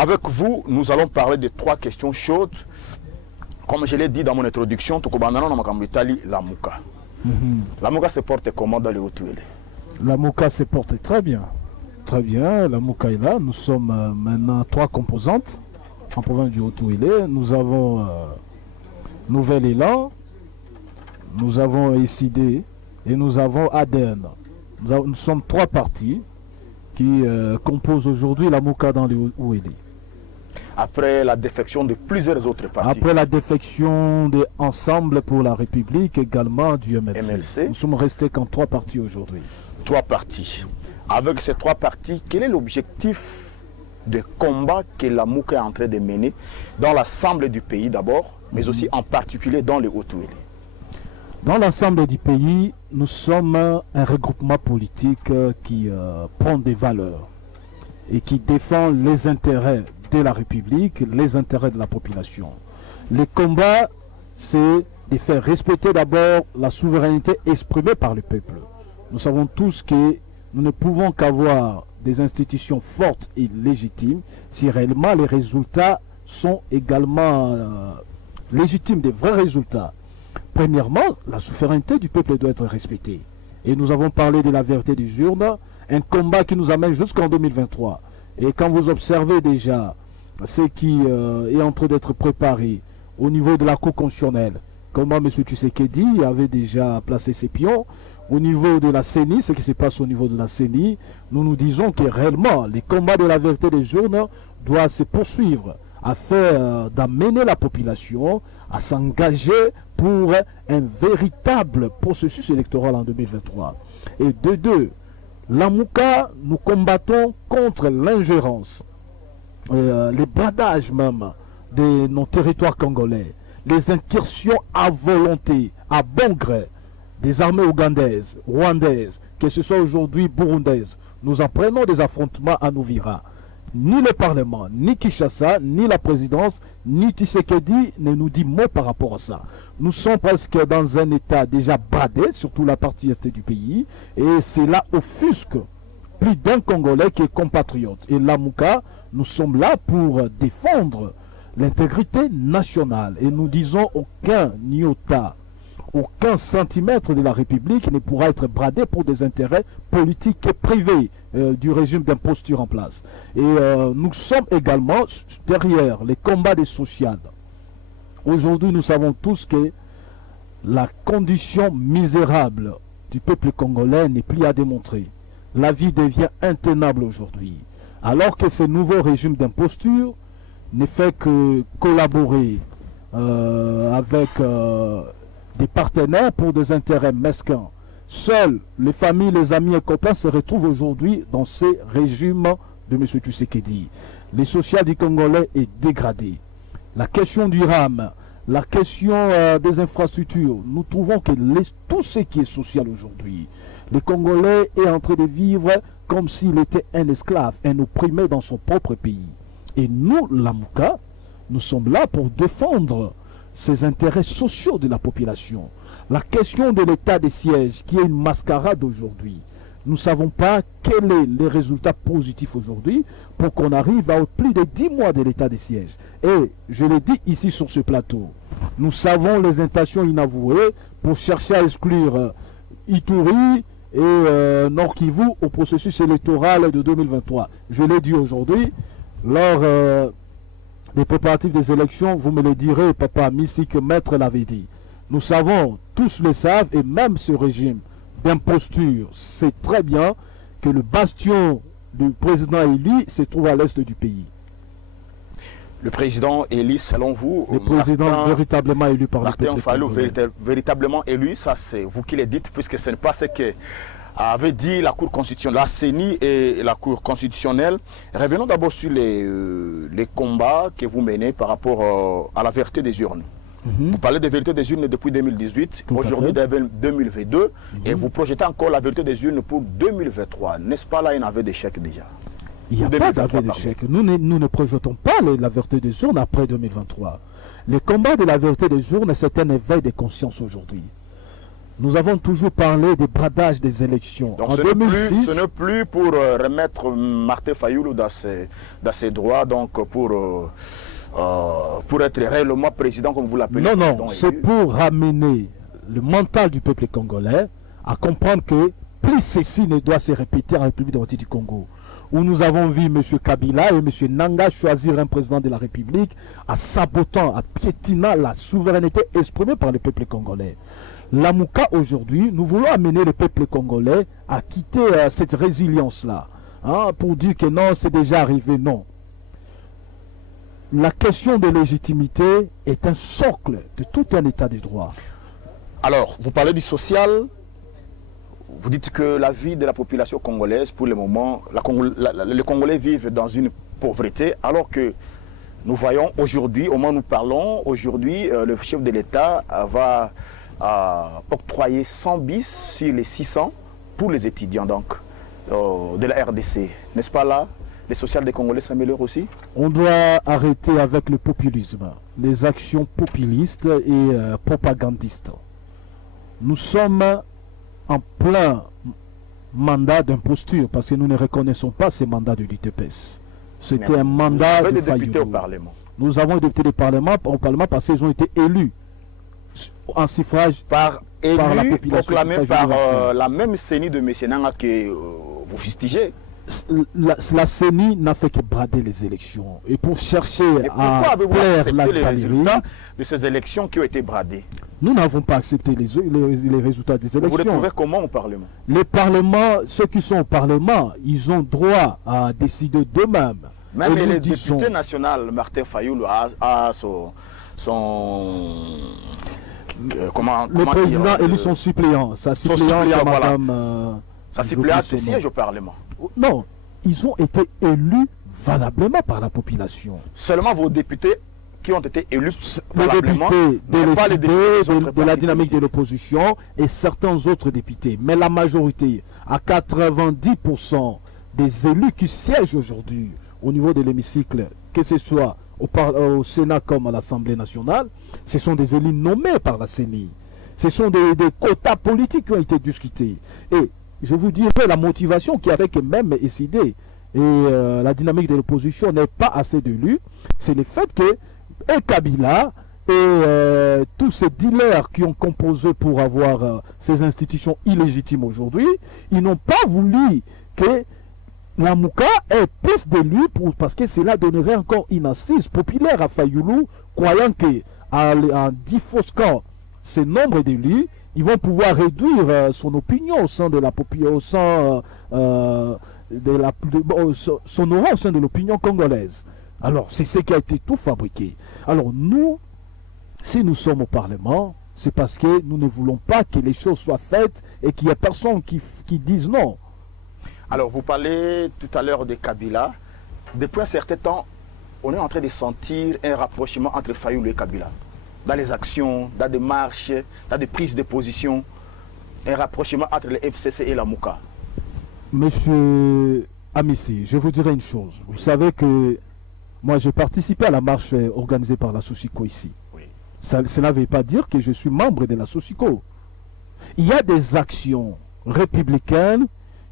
Avec vous, nous allons parler de 3 questions chaudes. Comme je l'ai dit dans mon introduction, la Mouka. La Mouka se porte comment dans les Haut-Touélé? La Mouka se porte très bien. Très bien, la Mouka est là. Nous sommes maintenant 3 composantes en province du Haut-Touélé. Nous avons Nouvel Élan, nous avons SID et nous avons ADN. Nous sommes 3 partis qui composent aujourd'hui la Mouka dans les Haut-Touélé. Après la défection de plusieurs autres partis. Après la défection de Ensemble pour la République, également du MLC. Nous sommes restés qu'en 3 partis aujourd'hui. 3 partis. Avec ces 3 partis, quel est l'objectif de combat que la Mouka est en train de mener dans l'ensemble du pays d'abord, mais aussi en particulier dans les Haut-Touélé? Dans l'ensemble du pays, nous sommes un regroupement politique qui prend des valeurs et qui défend les intérêts de la République, les intérêts de la population. Le combat, c'est de faire respecter d'abord la souveraineté exprimée par le peuple. Nous savons tous que nous ne pouvons qu'avoir des institutions fortes et légitimes si réellement les résultats sont également légitimes, des vrais résultats. Premièrement, la souveraineté du peuple doit être respectée. Et nous avons parlé de la vérité des urnes, un combat qui nous amène jusqu'en 2023. Et quand vous observez déjà ce qui est en train d'être préparé au niveau de la Cour constitutionnelle, comment M. Tshisekedi avait déjà placé ses pions, au niveau de la CENI, ce qui se passe au niveau de la CENI, nous disons que réellement, les combats de la vérité des urnes doivent se poursuivre afin d'amener la population à s'engager pour un véritable processus électoral en 2023. Et de 2, la Mouka, nous combattons contre l'ingérence, les bradages même de nos territoires congolais, les incursions à volonté, à bon gré, des armées ougandaises, rwandaises, que ce soit aujourd'hui burundaises. Nous en prenons des affrontements à Nouvira. Ni le Parlement, ni Kinshasa, ni la présidence, ni Tshisekedi ne nous dit mot par rapport à ça. Nous sommes presque dans un état déjà bradé, surtout la partie est du pays, et cela offusque plus d'un Congolais qui est compatriote. Et la Mouka, nous sommes là pour défendre l'intégrité nationale. Et nous disons aucun iota, aucun centimètre de la République ne pourra être bradé pour des intérêts politiques et privés du régime d'imposture en place. Et nous sommes également derrière les combats des sociales. Aujourd'hui, nous savons tous que la condition misérable du peuple congolais n'est plus à démontrer. La vie devient intenable aujourd'hui. Alors que ce nouveau régime d'imposture ne fait que collaborer avec des partenaires pour des intérêts mesquins. Seuls les familles, les amis et copains se retrouvent aujourd'hui dans ces régimes de M. Tshisekedi. Le social du Congolais est dégradé. La question du RAM, la question des infrastructures, nous trouvons que tout ce qui est social aujourd'hui, le Congolais est en train de vivre comme s'il était un esclave, un opprimé dans son propre pays. Et nous, la Mouka, nous sommes là pour défendre ces intérêts sociaux de la population. La question de l'état de siège, qui est une mascarade aujourd'hui, nous ne savons pas quel est le résultat positif aujourd'hui pour qu'on arrive à plus de 10 mois de l'état de siège. Et je l'ai dit ici sur ce plateau, nous savons les intentions inavouées pour chercher à exclure Ituri et Nord Kivu au processus électoral de 2023. Je l'ai dit aujourd'hui, lors des préparatifs des élections, vous me le direz, papa Missi, que Maître l'avait dit. Nous savons, tous le savent, et même ce régime d'imposture sait très bien que le bastion du président élu se trouve à l'est du pays. Le président élu, selon vous, le président véritablement élu par le peuple. Martin Fayulu, véritablement élu, ça c'est vous qui le dites, puisque ce n'est pas ce que avait dit la Cour constitutionnelle, la CENI et la Cour constitutionnelle. Revenons d'abord sur les combats que vous menez par rapport à la vérité des urnes. Vous parlez de vérité des urnes depuis 2018, aujourd'hui 2022, et vous projetez encore la vérité des urnes pour 2023. N'est-ce pas là un aveu d'échec déjà? Il n'y a pas d'aveu d'échec. Nous ne projetons pas la vérité des urnes après 2023. Le combat de la vérité des urnes, c'est un éveil de conscience aujourd'hui. Nous avons toujours parlé des bradages des élections. Donc en ce 2006, n'est plus pour remettre Martin Fayoulou dans ses droits, donc pour être réellement président, comme vous l'appelez. non, non, c'est pour ramener le mental du peuple congolais à comprendre que plus ceci ne doit se répéter en République démocratique du Congo, où nous avons vu M. Kabila et M. Nanga choisir un président de la République en sabotant, en piétinant la souveraineté exprimée par le peuple congolais. La Mouka, aujourd'hui, nous voulons amener le peuple congolais à quitter cette résilience-là, hein, pour dire que non, c'est déjà arrivé, non. La question de légitimité est un socle de tout un état de droit. Alors, vous parlez du social, vous dites que la vie de la population congolaise, pour le moment, les Congolais vivent dans une pauvreté, alors que nous voyons aujourd'hui, au moment où nous parlons, aujourd'hui, le chef de l'État va octroyer 100 bis sur les 600 pour les étudiants donc, de la RDC. N'est-ce pas là? Les sociales des Congolais s'améliorent aussi? On doit arrêter avec le populisme, les actions populistes et propagandistes. Nous sommes en plein mandat d'imposture parce que nous ne reconnaissons pas ces mandats de l'UTPS. C'était un mandat de députés au Parlement. Nous avons des députés au Parlement parce qu'ils ont été élus en suffrage par la population, proclamé par la même CENI de M. Nanga que vous fustigez. La CENI n'a fait que brader les élections. Et pour chercher à faire la les résultats de ces élections qui ont été bradées? Nous n'avons pas accepté les résultats des élections. Vous les trouvez comment au Parlement? Les parlements, ceux qui sont au Parlement, ils ont droit à décider d'eux-mêmes. Même le député national, Martin Fayoulou, a le président élu son suppléant. Sa suppléante, voilà. Madame... sa suppléante siège au Parlement. Non, ils ont été élus valablement par la population. Seulement vos députés qui ont été élus valablement, les députés de la dynamique de l'opposition et certains autres députés. Mais la majorité, à 90% des élus qui siègent aujourd'hui au niveau de l'hémicycle, que ce soit au Sénat comme à l'Assemblée nationale, ce sont des élus nommés par la CENI. Ce sont des quotas politiques qui ont été discutés. Et je vous dirais la motivation qui a fait que même SID et la dynamique de l'opposition n'ait pas assez d'élus, c'est le fait que Kabila et tous ces dealers qui ont composé pour avoir ces institutions illégitimes aujourd'hui, ils n'ont pas voulu que la Mouka ait plus d'élus parce que cela donnerait encore une assise populaire à Fayoulou, croyant qu'en défosquant ce nombre d'élus, ils vont pouvoir réduire son opinion au sein de la population, son aura au sein de l'opinion congolaise. Alors, c'est ce qui a été tout fabriqué. Alors, nous, si nous sommes au Parlement, c'est parce que nous ne voulons pas que les choses soient faites et qu'il n'y ait personne qui dise non. Alors, vous parlez tout à l'heure de Kabila. Depuis un certain temps, on est en train de sentir un rapprochement entre Fayoulou et Kabila. Dans les actions, dans des marches, dans des prises de position, un rapprochement entre le FCC et la Mouka. Monsieur Amissi, je vous dirai une chose. Vous savez que moi, j'ai participé à la marche organisée par la Sosiko ici. Oui. Cela ne veut pas dire que je suis membre de la Sosiko. Il y a des actions républicaines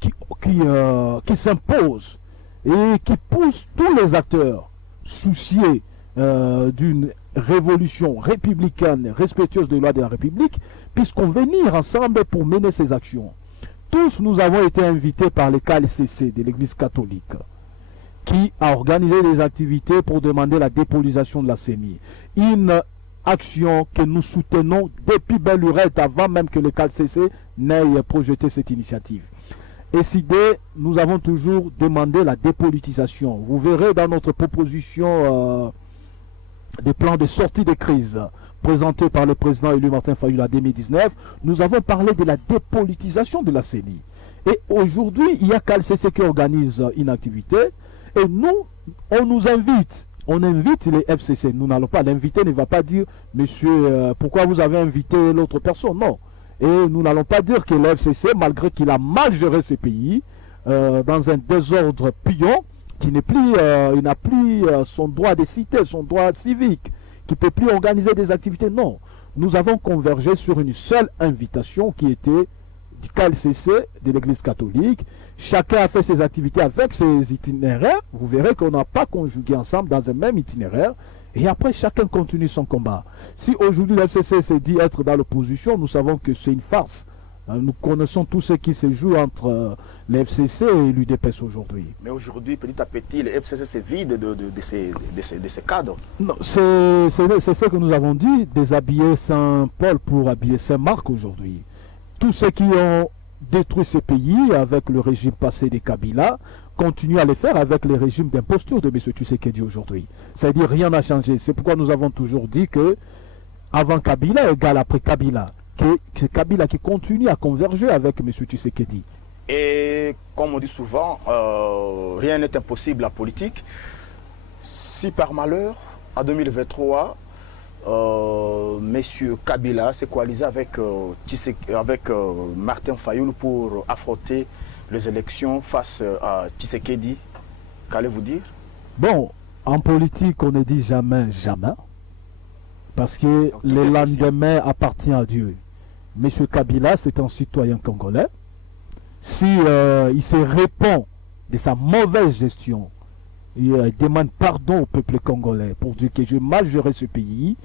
qui s'imposent et qui poussent tous les acteurs souciés d'une révolution républicaine respectueuse des lois de la République, puisqu'on venir ensemble pour mener ces actions. Tous nous avons été invités par le KLCC de l'Église catholique, qui a organisé des activités pour demander la dépolitisation de la CENI. Une action que nous soutenons depuis belle lurette, avant même que le KLCC n'ait projeté cette initiative. Et nous avons toujours demandé la dépolitisation. Vous verrez dans notre proposition des plans de sortie de crise présentés par le président élu Martin Fayoulou en 2019, nous avons parlé de la dépolitisation de la CENI. Et aujourd'hui, il y a KLCC qui organise une activité et nous, on nous invite. On invite les FCC. Nous n'allons pas, l'invité ne va pas dire, monsieur, pourquoi vous avez invité l'autre personne? Non. Et nous n'allons pas dire que le FCC, malgré qu'il a mal géré ce pays, dans un désordre pion, qui n'est plus, il n'a plus son droit de cité, son droit civique, qui ne peut plus organiser des activités. Non. nous avons convergé sur une seule invitation qui était du KLCC, de l'Église catholique. Chacun a fait ses activités avec ses itinéraires. Vous verrez qu'on n'a pas conjugué ensemble dans un même itinéraire. Et après, chacun continue son combat. Si aujourd'hui l'FCC s'est dit être dans l'opposition, nous savons que c'est une farce. Nous connaissons tout ce qui se joue entre l'FCC et l'UDPS aujourd'hui. Mais aujourd'hui, petit à petit, le FCC se vide de ces cadres. Non, c'est ce que nous avons dit, déshabiller Saint-Paul pour habiller Saint-Marc aujourd'hui. Tous ceux qui ont détruit ces pays avec le régime passé des Kabila continuent à les faire avec les régimes d'imposture de M. Tshisekedi aujourd'hui. C'est-à-dire rien n'a changé. C'est pourquoi nous avons toujours dit que avant Kabila égale après Kabila. C'est Kabila qui continue à converger avec M. Tshisekedi. Et comme on dit souvent, rien n'est impossible à politique. Si par malheur, en 2023, Monsieur Kabila s'est coalisé avec Martin Fayoulou pour affronter les élections face à Tshisekedi, qu'allez-vous dire? Bon, en politique, on ne dit jamais, jamais. Parce que le lendemain appartient à Dieu. Monsieur Kabila, c'est un citoyen congolais. Si il se répand de sa mauvaise gestion, il demande pardon au peuple congolais pour dire que j'ai mal géré ce pays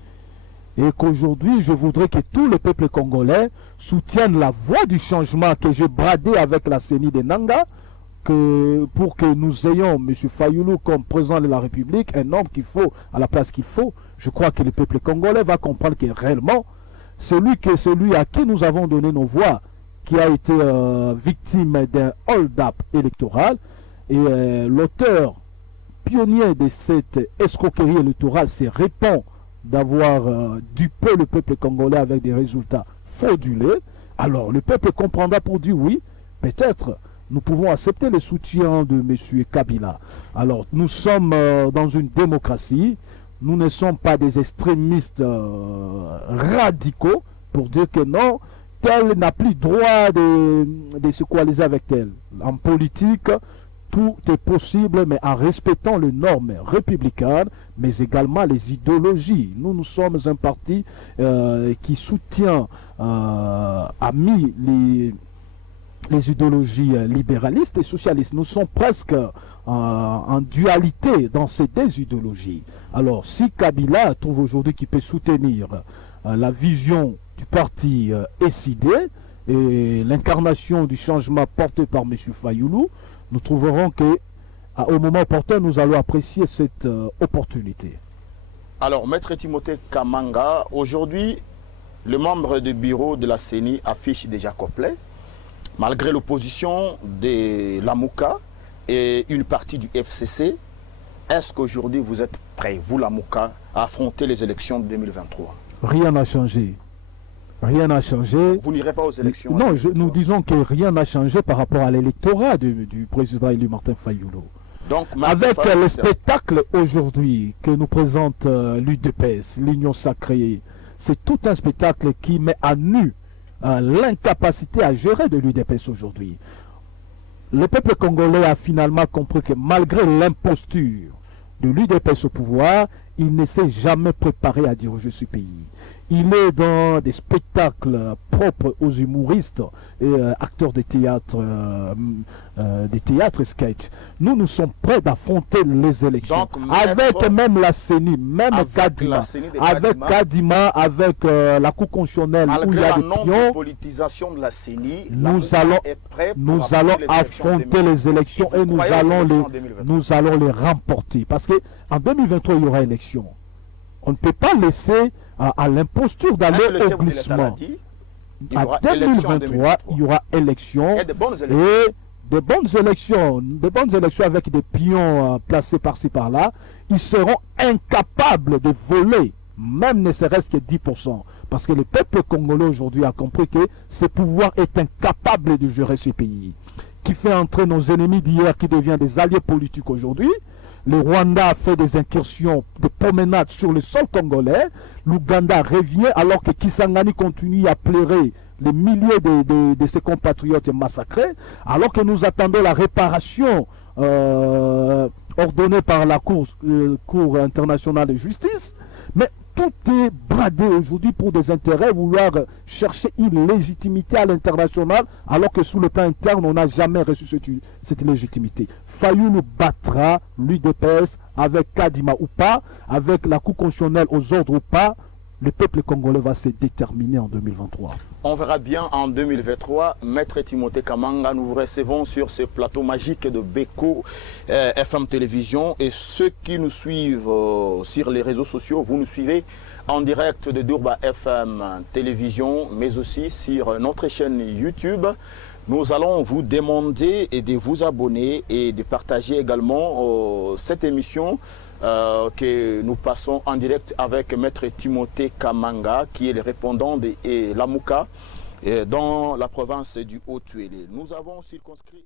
et qu'aujourd'hui, je voudrais que tout le peuple congolais soutienne la voie du changement que j'ai bradé avec la CENI de Nanga, pour que nous ayons M. Fayoulou comme président de la République, un homme qu'il faut à la place qu'il faut. Je crois que le peuple congolais va comprendre que réellement, celui à qui nous avons donné nos voix, qui a été victime d'un hold-up électoral, et l'auteur pionnier de cette escroquerie électorale se répand d'avoir dupé le peuple congolais avec des résultats frauduleux. Alors le peuple comprendra pour dire oui, peut-être nous pouvons accepter le soutien de M. Kabila. Alors nous sommes dans une démocratie, nous ne sommes pas des extrémistes radicaux pour dire que non, tel n'a plus droit de se coaliser avec tel. En politique, tout est possible, mais en respectant les normes républicaines, mais également les idéologies. Nous sommes un parti qui soutient, a mis les idéologies libéralistes et socialistes. Nous sommes presque en dualité dans ces deux idéologies. Alors, si Kabila trouve aujourd'hui qu'il peut soutenir la vision du parti SID et l'incarnation du changement porté par M. Fayoulou, nous trouverons qu'au moment opportun, nous allons apprécier cette opportunité. Alors, Maître Timothée Kamanga, aujourd'hui, le membre du bureau de la CENI affiche déjà complet, malgré l'opposition de l'AMUCA et une partie du FCC. Est-ce qu'aujourd'hui vous êtes prêts, vous l'AMUCA, à affronter les élections de 2023? Rien n'a changé. Rien n'a changé. Vous n'irez pas aux élections? Non, nous disons que rien n'a changé par rapport à l'électorat du président élu Martin Fayoulou. Donc, avec le spectacle aujourd'hui que nous présente l'UDPS, l'Union Sacrée, c'est tout un spectacle qui met à nu l'incapacité à gérer de l'UDPS aujourd'hui. Le peuple congolais a finalement compris que malgré l'imposture de l'UDPS au pouvoir, il ne s'est jamais préparé à diriger ce pays. Il est dans des spectacles propres aux humoristes et acteurs de théâtre, sketch. Nous sommes prêts d'affronter les élections. Donc, avec même la CENI, même Kadima, avec Kadima, avec la Cour constitutionnelle où il y a des pions, politisation de la CENI, nous allons affronter les élections et nous allons les remporter. Parce qu'en 2023, il y aura élection. On ne peut pas laisser à l'imposture d'aller au glissement. En 2023, il y aura élection et de bonnes élections avec des pions placés par-ci par-là. Ils seront incapables de voler, même ne serait-ce que 10%. Parce que le peuple congolais aujourd'hui a compris que ce pouvoir est incapable de gérer ce pays. Qui fait entrer nos ennemis d'hier qui deviennent des alliés politiques aujourd'hui. Le Rwanda a fait des incursions, des promenades sur le sol congolais. L'Ouganda revient alors que Kisangani continue à pleurer les milliers de ses compatriotes massacrés. Alors que nous attendons la réparation ordonnée par la Cour internationale de justice. Mais tout est bradé aujourd'hui pour des intérêts, vouloir chercher une légitimité à l'international, alors que sous le plan interne, on n'a jamais reçu cette légitimité. Fayou nous battra, l'UDPS, avec Kadima ou pas, avec la Cour constitutionnelle aux ordres ou pas. Le peuple congolais va se déterminer en 2023. On verra bien en 2023. Maître Timothée Kamanga, nous vous recevons sur ce plateau magique de Beko FM Télévision. Et ceux qui nous suivent sur les réseaux sociaux, vous nous suivez en direct de Durba FM Télévision, mais aussi sur notre chaîne YouTube. Nous allons vous demander de vous abonner et de partager également cette émission que nous passons en direct avec Maître Timothée Kamanga, qui est le répondant de Lamouka dans la province du Haut-Tuélé. Nous avons circonscrit...